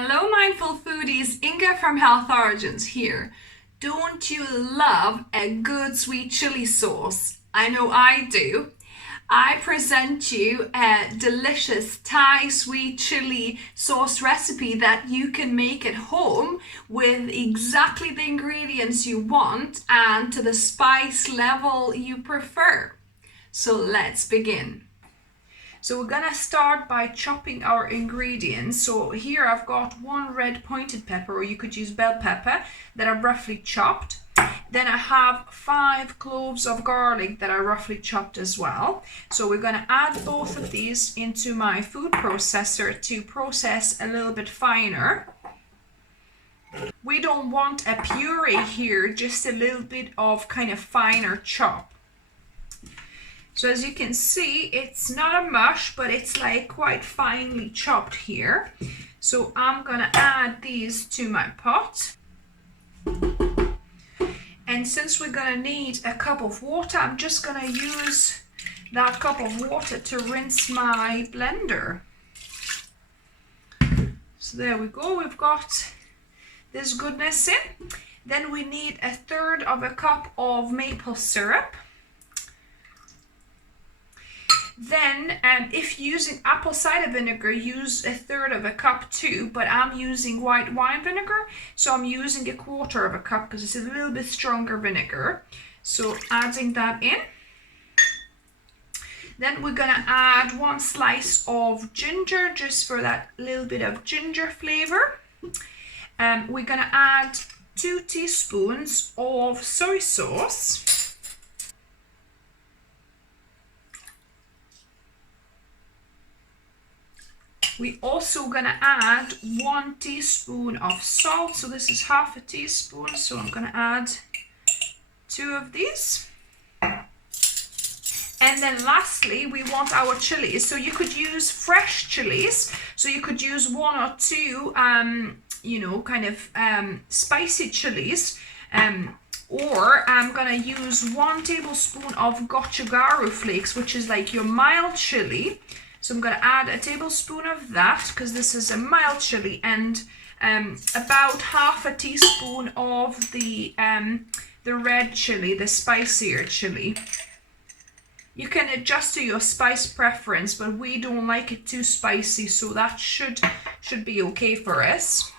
Hello mindful foodies, Inga from Health Origins here. Don't you love a good sweet chili sauce? I know I do. I present you a delicious Thai sweet chili sauce recipe that you can make at home with exactly the ingredients you want and to the spice level you prefer. So let's begin. So we're gonna start by chopping our ingredients. So here I've got one red pointed pepper, or you could use bell pepper, that I've roughly chopped. Then I have 5 cloves of garlic that I roughly chopped as well. So we're gonna add both of these into my food processor to process a little bit finer. We don't want a puree here, just a little bit of kind of finer chop. So as you can see, it's not a mush, but it's like quite finely chopped here. So I'm gonna add these to my pot. And since we're gonna need a cup of water, I'm just gonna use that cup of water to rinse my blender. So there we go, we've got this goodness in. Then we need 1/3 cup of maple syrup. Then, if you're using apple cider vinegar, use 1/3 cup too, but I'm using white wine vinegar, so I'm using 1/4 cup because it's a little bit stronger vinegar. So adding that in. Then we're gonna add 1 slice of ginger, just for that little bit of ginger flavor. We're gonna add 2 teaspoons of soy sauce. We're also gonna add 1 teaspoon of salt. So this is 1/2 teaspoon. So I'm gonna add 2 of these. And then lastly, we want our chilies. So you could use fresh chilies. So you could use 1 or 2, spicy chilies. Or I'm gonna use 1 tablespoon of gochugaru flakes, which is like your mild chili. So I'm gonna add 1 tablespoon of that because this is a mild chili, and about 1/2 teaspoon of the red chili, the spicier chili. You can adjust to your spice preference, but we don't like it too spicy, so that should be okay for us.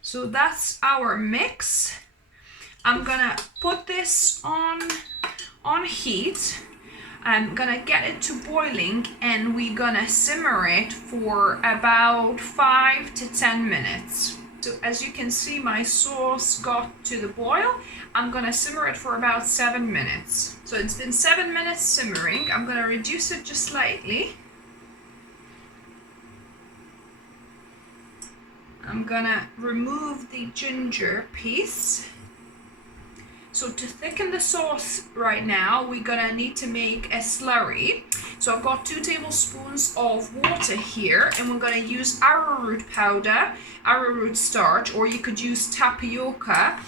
So that's our mix. I'm gonna put this on heat. I'm gonna get it to boiling, and we're gonna simmer it for about 5 to 10 minutes. So as you can see, my sauce got to the boil. I'm gonna simmer it for about 7 minutes. So it's been 7 minutes simmering. I'm gonna reduce it just slightly. I'm gonna remove the ginger piece. So to thicken the sauce right now, we're gonna need to make a slurry. So I've got 2 tablespoons of water here, and we're gonna use arrowroot powder, arrowroot starch, or you could use tapioca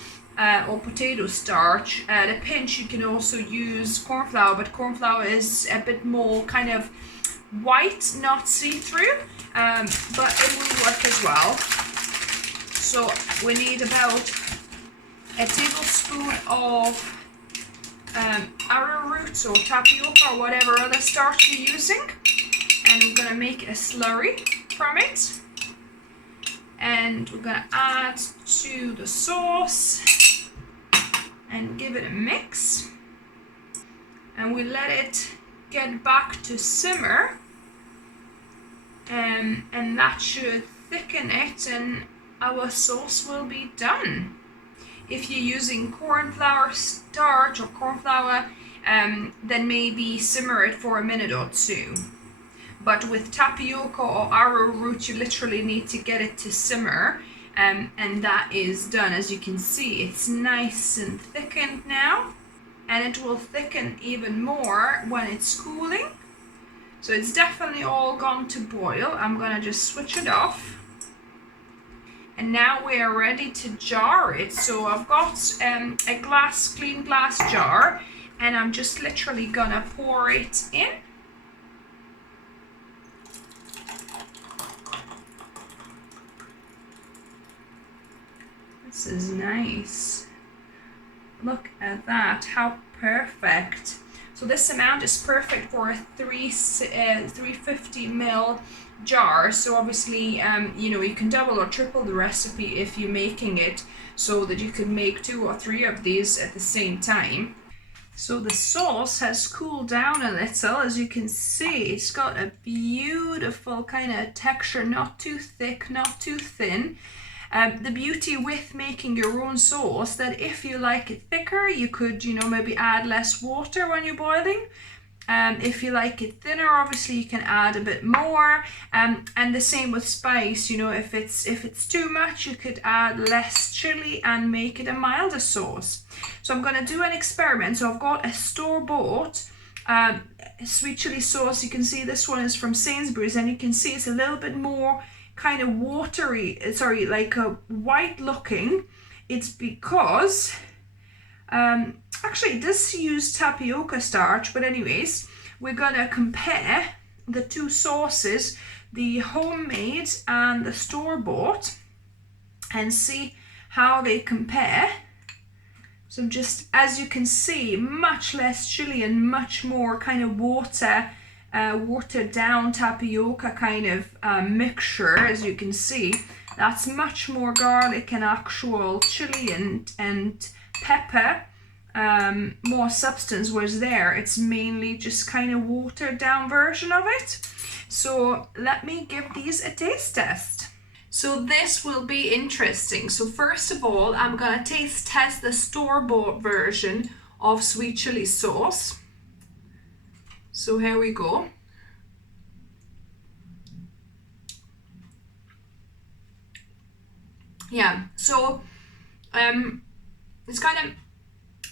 or potato starch. At a pinch, you can also use corn flour, but corn flour is a bit more kind of white, not see-through, but it will work as well. So we need about 1 tablespoon of arrowroot or tapioca or whatever other starch you're using, and we're gonna make a slurry from it, and we're gonna add to the sauce and give it a mix, and we let it get back to simmer, and that should thicken it, and our sauce will be done. If you're using corn flour starch or corn flour, then maybe simmer it for a minute or 2. But with tapioca or arrowroot, you literally need to get it to simmer, and that is done. As you can see, it's nice and thickened now, and it will thicken even more when it's cooling. So it's definitely all gone to boil. I'm gonna just switch it off. And now we are ready to jar it. So I've got a clean glass jar, and I'm just literally gonna pour it in. This is nice. Look at that, how perfect. So this amount is perfect for a 350 ml jar. So obviously, you know, you can double or triple the recipe if you're making it so that you can make 2 or 3 of these at the same time. So the sauce has cooled down a little. As you can see, it's got a beautiful kind of texture, not too thick, not too thin. The beauty with making your own sauce, that if you like it thicker, you could, you know, maybe add less water when you're boiling. If you like it thinner, obviously you can add a bit more. And the same with spice, you know, if it's too much, you could add less chili and make it a milder sauce. So I'm going to do an experiment. So I've got a store-bought sweet chili sauce. You can see this one is from Sainsbury's, and you can see it's a little bit more kind of watery, sorry, like a white looking. It's because actually it does use tapioca starch, but anyways, we're gonna compare the 2 sauces, the homemade and the store-bought, and see how they compare. So just, as you can see, much less chili and much more kind of watered down tapioca kind of mixture. As you can see, that's much more garlic and actual chili and pepper, more substance, whereas there it's mainly just kind of watered down version of it. So let me give these a taste test. So this will be interesting. So first of all, I'm gonna taste test the store-bought version of sweet chili sauce. So here we go. Yeah, so it's kind of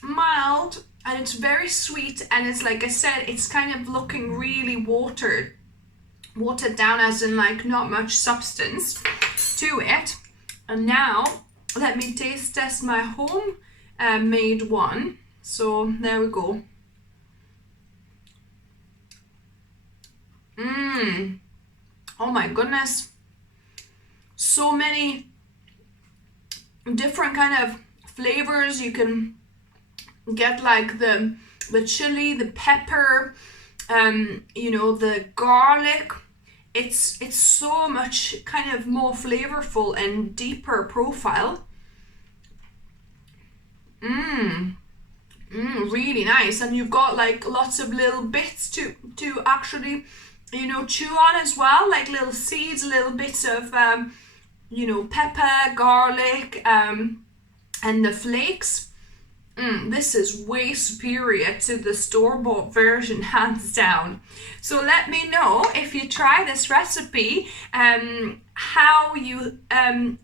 mild and it's very sweet, and it's, like I said, it's kind of looking really watered down, as in like not much substance to it. And now let me taste test my home made one. So there we go. Oh my goodness, so many different kind of flavors. You can get like the chili, the pepper, you know, the garlic. It's so much kind of more flavorful and deeper profile. Really nice. And you've got like lots of little bits to actually, you know, chew on as well, like little seeds, little bits of you know, pepper, garlic, and the flakes. This is way superior to the store-bought version, hands down. So let me know if you try this recipe, how you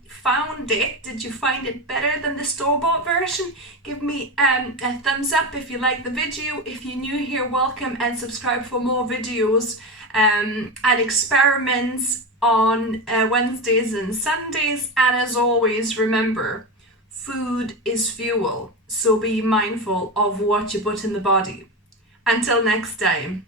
found it. Did you find it better than the store-bought version? Give me a thumbs up if you like the video. If you're new here, welcome, and subscribe for more videos and experiments on Wednesdays and Sundays. And as always, remember, food is fuel, so be mindful of what you put in the body. Until next time.